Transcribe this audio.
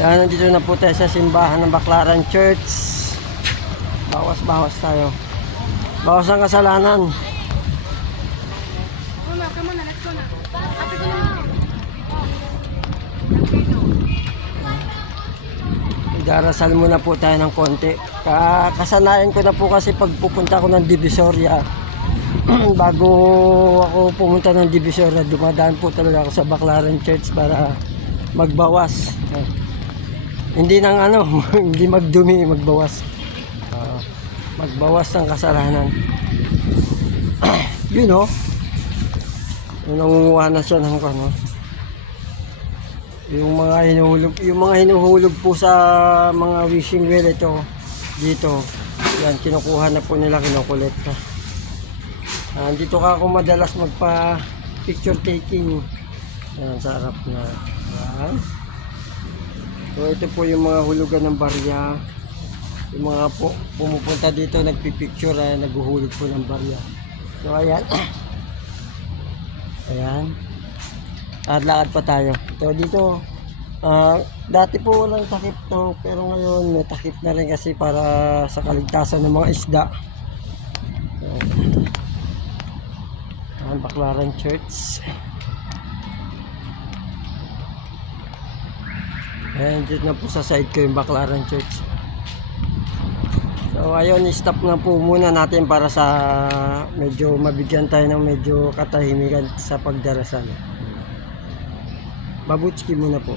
Yan, nandito na po tayo sa simbahan ng Baclaran Church. Bawas-bawas tayo. Bawas ang kasalanan. On, come on, let's go na. Na. Muna po tayo ng konti. Ka- Kasanayan ko na po kasi pag pupunta ko ng Divisoria. bago ako pumunta ng Divisoria, dumadaan po talaga ako sa Baclaran Church para magbawas. Eh, Hindi nang ano, hindi magdumi, magbawas. Ah, magbawas ng kasalanan. Yun know, yung nangunguha na siya ng ano, yung mga hinuhulog, yung mga hinuhulog po sa mga wishing well ito dito. Yan kinukuha na po nila kinukolekta. Ah, dito ka ako madalas magpa picture taking. Yan sa harap na. Yan. So ito po yung mga hulugan ng barya. Yung mga po pumupunta dito nagpipicture ay naghuhulog po ng barya. So ayan. ayan. At lakad pa tayo. Ito dito, ah, dati po walang takip to, pero ngayon may takip na rin kasi para sa kaligtasan ng mga isda. Ayan, Baclaran Church. Ayan, dito na po sa side ko yung Baclaran Church. So ayun, stop na po muna natin para sa medyo mabigyan tayo ng medyo katahimikan sa pagdarasal. Babutski muna po.